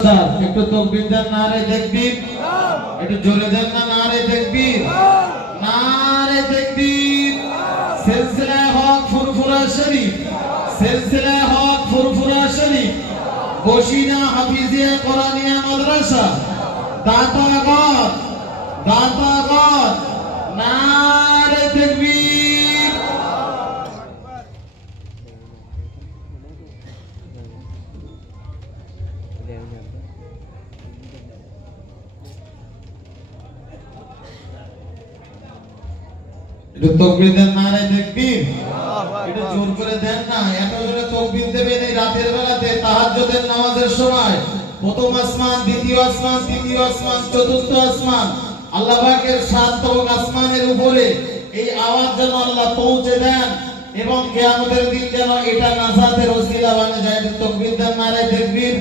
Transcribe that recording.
একটু তাকবীর দেন, নারে তাকবীর। একটু জোরে দেন না, নারে তাকবীর, নারে তাকবীর। সিলসিলায়ে হক ফুরফুরা শরীফ, সিলসিলায়ে হক ফুরফুরা শরীফ, বসিনা হাফিজিয়া কোরআনিয়া মাদ্রাসা, দাতাগঞ্জ, দাতাগঞ্জ, নারে তাকবীর। একটু তাকবীর দেন, নারে তাকবীর। একটু জোর করে দেন না, এত জোরে তাকবীর দেবেন এই রাতের বেলাতে তাহাজ্জুদের নামাজের সময়। প্রথম আসমান, দ্বিতীয় আসমান, তৃতীয় আসমান, চতুর্থ আসমান, আল্লাহ পাকের 7 তবক আসমানের উপরে এই আওয়াজ যেন আল্লাহ পৌঁছে দেন এবং কিয়ামতের দিন যেন এটা নাজাতের ওসিলা বানে যায়। তাকবীর দেন, নারে তাকবীর।